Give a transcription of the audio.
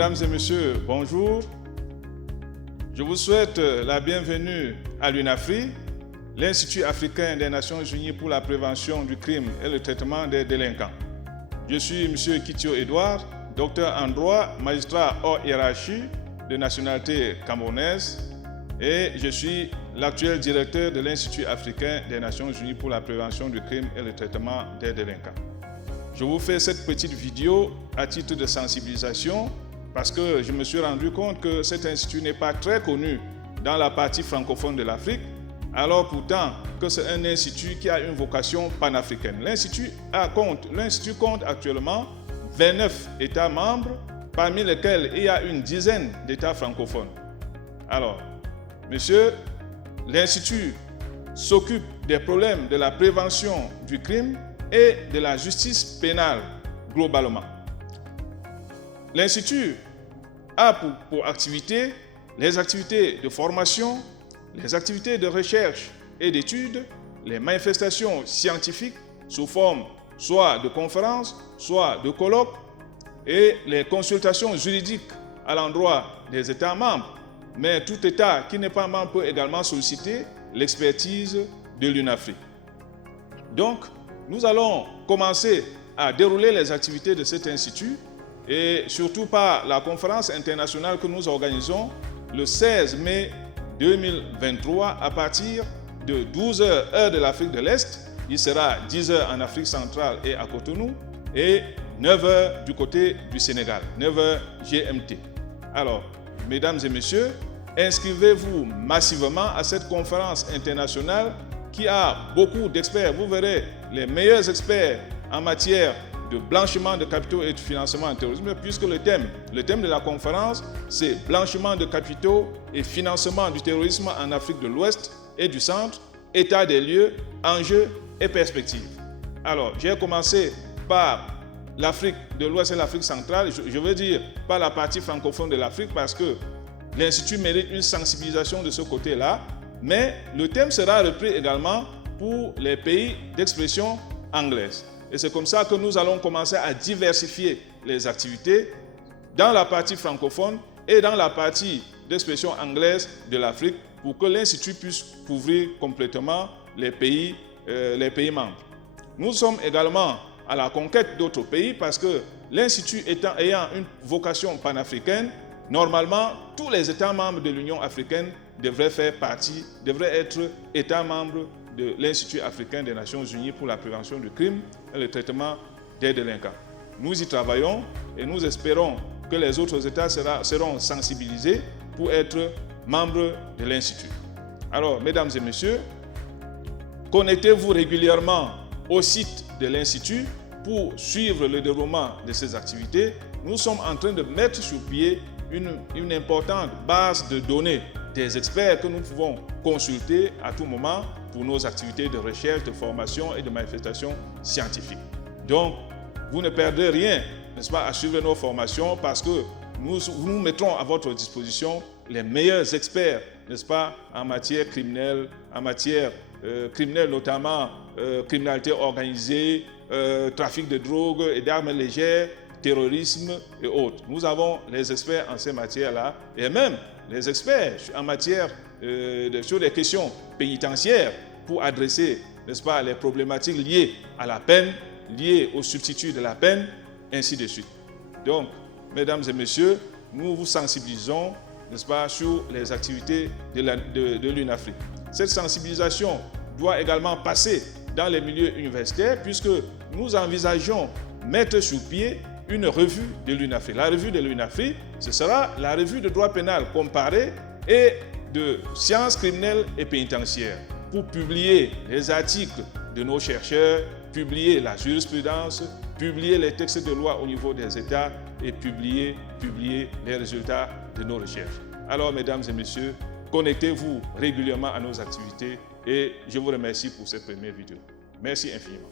Mesdames et messieurs, bonjour. Je vous souhaite la bienvenue à l'UNAFRI, l'Institut africain des Nations Unies pour la prévention du crime et le traitement des délinquants. Je suis M. Kitio Edouard, docteur en droit, magistrat hors hiérarchie de nationalité camerounaise et je suis l'actuel directeur de l'Institut africain des Nations Unies pour la prévention du crime et le traitement des délinquants. Je vous fais cette petite vidéo à titre de sensibilisation parce que je me suis rendu compte que cet institut n'est pas très connu dans la partie francophone de l'Afrique, alors pourtant que c'est un institut qui a une vocation panafricaine. L'institut compte actuellement 29 États membres, parmi lesquels il y a une dizaine d'États francophones. Alors, monsieur, l'institut s'occupe des problèmes de la prévention du crime et de la justice pénale globalement. L'Institut a pour activité les activités de formation, les activités de recherche et d'études, les manifestations scientifiques sous forme soit de conférences, soit de colloques, et les consultations juridiques à l'endroit des États membres. Mais tout État qui n'est pas membre peut également solliciter l'expertise de l'UNAFRI. Donc, nous allons commencer à dérouler les activités de cet institut et surtout par la conférence internationale que nous organisons le 16 mai 2023 à partir de 12h heure de l'Afrique de l'Est. Il sera 10h en Afrique centrale et à Cotonou et 9h du côté du Sénégal, 9h GMT. Alors, mesdames et messieurs, inscrivez-vous massivement à cette conférence internationale qui a beaucoup d'experts. Vous verrez les meilleurs experts en matière de blanchiment de capitaux et de financement du terrorisme, puisque le thème de la conférence, c'est blanchiment de capitaux et financement du terrorisme en Afrique de l'Ouest et du Centre, état des lieux, enjeux et perspectives. Alors, j'ai commencé par l'Afrique de l'Ouest et l'Afrique centrale, je veux dire par la partie francophone de l'Afrique, parce que l'Institut mérite une sensibilisation de ce côté-là, mais le thème sera repris également pour les pays d'expression anglaise. Et c'est comme ça que nous allons commencer à diversifier les activités dans la partie francophone et dans la partie d'expression anglaise de l'Afrique pour que l'Institut puisse couvrir complètement les pays membres. Nous sommes également à la conquête d'autres pays parce que l'Institut ayant une vocation panafricaine, normalement, tous les États membres de l'Union africaine devraient être États membres de l'Institut africain des Nations Unies pour la prévention du crime et le traitement des délinquants. Nous y travaillons et nous espérons que les autres États seront sensibilisés pour être membres de l'Institut. Alors, mesdames et messieurs, connectez-vous régulièrement au site de l'Institut pour suivre le déroulement de ces activités. Nous sommes en train de mettre sur pied une importante base de données des experts que nous pouvons consulter à tout moment pour nos activités de recherche, de formation et de manifestation scientifique. Donc, vous ne perdez rien, n'est-ce pas, à suivre nos formations parce que nous mettrons à votre disposition les meilleurs experts, n'est-ce pas, en matière criminelle, notamment criminalité organisée, trafic de drogue et d'armes légères, terrorisme et autres. Nous avons les experts en ces matières-là et même les experts en matière sur les questions pénitentiaires pour adresser, n'est-ce pas, les problématiques liées à la peine, liées au substitut de la peine, ainsi de suite. Donc, mesdames et messieurs, nous vous sensibilisons, n'est-ce pas, sur les activités de l'UNAFRI. Cette sensibilisation doit également passer dans les milieux universitaires puisque nous envisageons mettre sur pied une revue de l'UNAFRI. La revue de l'UNAFRI, ce sera la revue de droit pénal comparé et de sciences criminelles et pénitentiaires pour publier les articles de nos chercheurs, publier la jurisprudence, publier les textes de loi au niveau des États et publier les résultats de nos recherches. Alors, mesdames et messieurs, connectez-vous régulièrement à nos activités et je vous remercie pour cette première vidéo. Merci infiniment.